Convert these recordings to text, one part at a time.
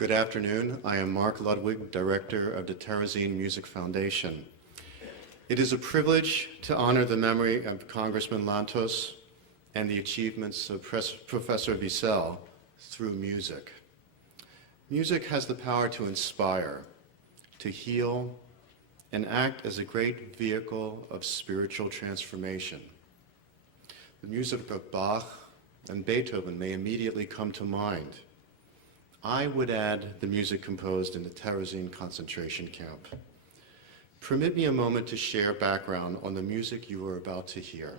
Good afternoon. I am Mark Ludwig, Director of the Terezin Music Foundation. It is a privilege to honor the memory of Congressman Lantos and the achievements of Professor Wiesel through music. Music has the power to inspire, to heal, and act as a great vehicle of spiritual transformation. The music of Bach and Beethoven may immediately come to mind. I would add the music composed in the Terezin concentration camp. Permit me a moment to share background on the music you are about to hear.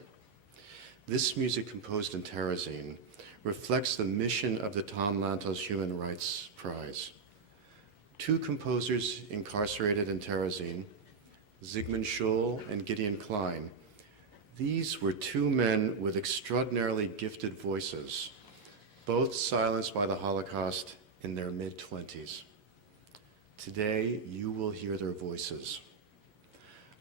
This music composed in Terezin reflects the mission of the Tom Lantos Human Rights Prize. Two composers incarcerated in Terezin, Zygmunt Schul and Gideon Klein, these were two men with extraordinarily gifted voices, both silenced by the Holocaust in their mid-20s. Today, you will hear their voices.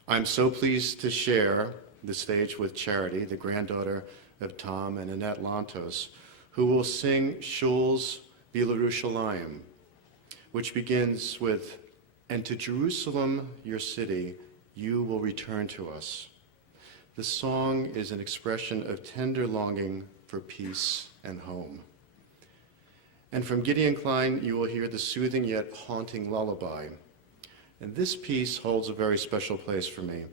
I'm so pleased to share the stage with Charity, the granddaughter of Tom and Annette Lantos, who will sing Schul's Yerushalayim, which begins with, "And to Jerusalem, your city, you will return to us." The song is an expression of tender longing for peace and home. And from Gideon Klein, you will hear the soothing yet haunting lullaby. And this piece holds a very special place for me.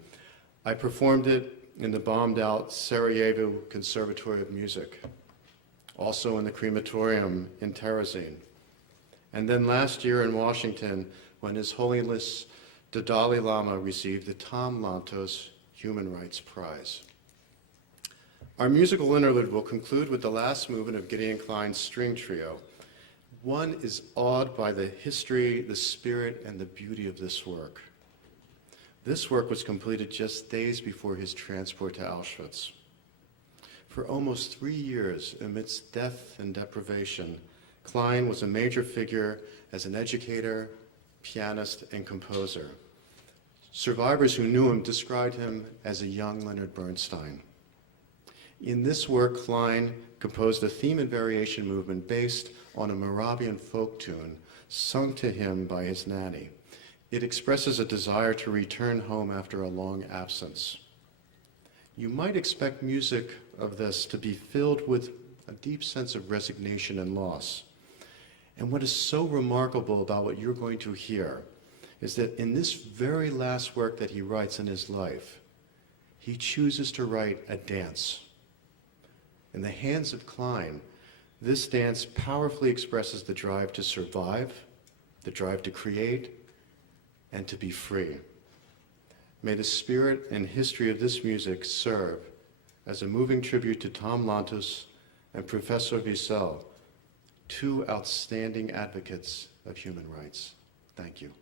I performed it in the bombed-out Sarajevo Conservatory of Music, also in the crematorium in Terezin, and then last year in Washington when His Holiness the Dalai Lama received the Tom Lantos Human Rights Prize. Our musical interlude will conclude with the last movement of Gideon Klein's string trio. One is awed by the history, the spirit, and the beauty of this work. This work was completed just days before his transport to Auschwitz. For almost 3 years, amidst death and deprivation, Klein was a major figure as an educator, pianist, and composer. Survivors who knew him described him as a young Leonard Bernstein. In this work, Klein composed a theme and variation movement based on a Moravian folk tune sung to him by his nanny. It expresses a desire to return home after a long absence. You might expect music of this to be filled with a deep sense of resignation and loss. And what is so remarkable about what you're going to hear is that in this very last work that he writes in his life, he chooses to write a dance. In the hands of Klein, this dance powerfully expresses the drive to survive, the drive to create, and to be free. May the spirit and history of this music serve as a moving tribute to Tom Lantos and Professor Wiesel, two outstanding advocates of human rights. Thank you.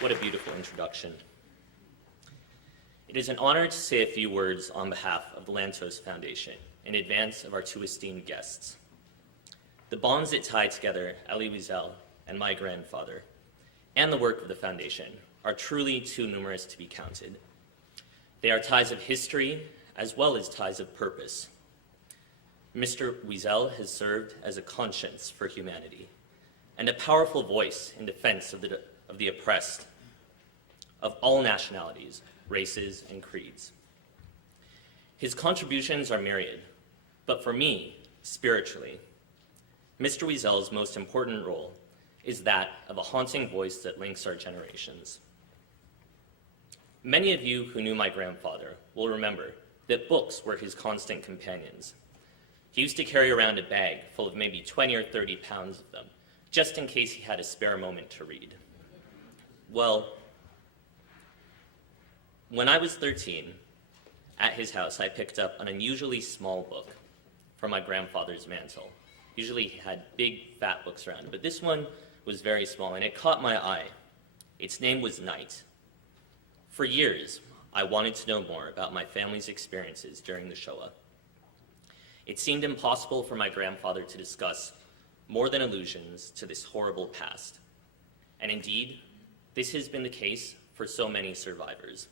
What a beautiful introduction. It is an honor to say a few words on behalf of the Lantos Foundation in advance of our two esteemed guests. The bonds that tie together Elie Wiesel and my grandfather, and the work of the foundation, are truly too numerous to be counted. They are ties of history as well as ties of purpose. Mr. Wiesel has served as a conscience for humanity and a powerful voice in defense of the oppressed of all nationalities, races, and creeds. His contributions are myriad, but for me, spiritually, Mr. Wiesel's most important role is that of a haunting voice that links our generations. Many of you who knew my grandfather will remember that books were his constant companions. He used to carry around a bag full of maybe 20 or 30 pounds of them, just in case he had a spare moment to read. Well, when I was 13, at his house, I picked up an unusually small book from my grandfather's mantle. Usually he had big, fat books around, but this one was very small, and it caught my eye. Its name was Night. For years, I wanted to know more about my family's experiences during the Shoah. It seemed impossible for my grandfather to discuss more than allusions to this horrible past. And indeed, this has been the case for so many survivors.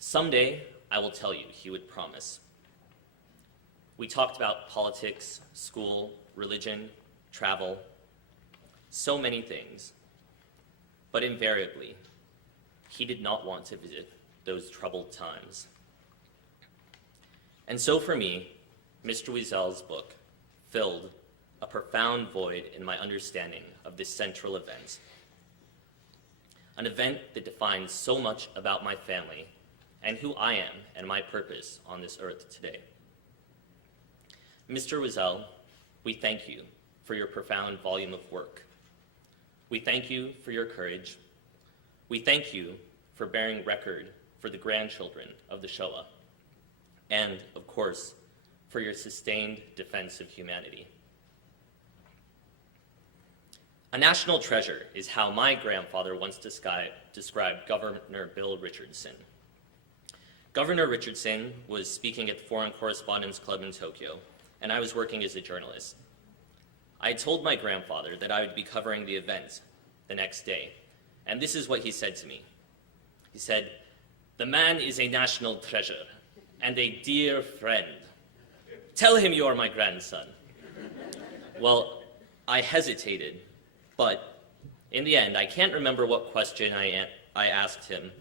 Someday, I will tell you, he would promise. We talked about politics, school, religion, travel, so many things. But invariably, he did not want to visit those troubled times. And so for me, Mr. Wiesel's book filled a profound void in my understanding of this central event. An event that defines so much about my family and who I am and my purpose on this earth today. Mr. Wiesel, we thank you for your profound volume of work. We thank you for your courage. We thank you for bearing record for the grandchildren of the Shoah, and, of course, for your sustained defense of humanity. A national treasure is how my grandfather once described Governor Bill Richardson. Governor Richardson was speaking at the Foreign Correspondents Club in Tokyo, and I was working as a journalist. I had told my grandfather that I would be covering the event the next day, and this is what he said to me. He said, "The man is a national treasure and a dear friend. Tell him you are my grandson." Well, I hesitated, but in the end, I can't remember what question I asked him,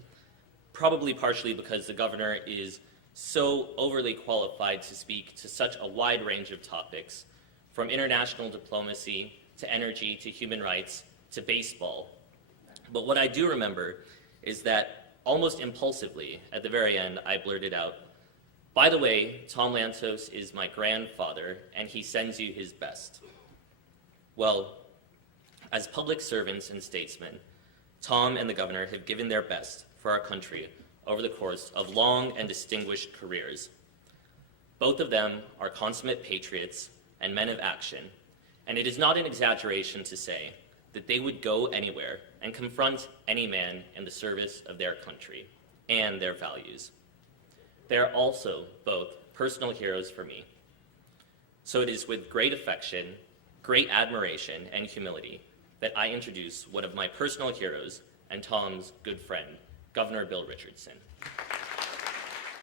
probably partially because the governor is so overly qualified to speak to such a wide range of topics, from international diplomacy to energy to human rights to baseball. But what I do remember is that almost impulsively, at the very end, I blurted out, "By the way, Tom Lantos is my grandfather, and he sends you his best." Well, as public servants and statesmen, Tom and the governor have given their best for our country over the course of long and distinguished careers. Both of them are consummate patriots and men of action, and it is not an exaggeration to say that they would go anywhere and confront any man in the service of their country and their values. They are also both personal heroes for me. So it is with great affection, great admiration, and humility that I introduce one of my personal heroes and Tom's good friend, Governor Bill Richardson.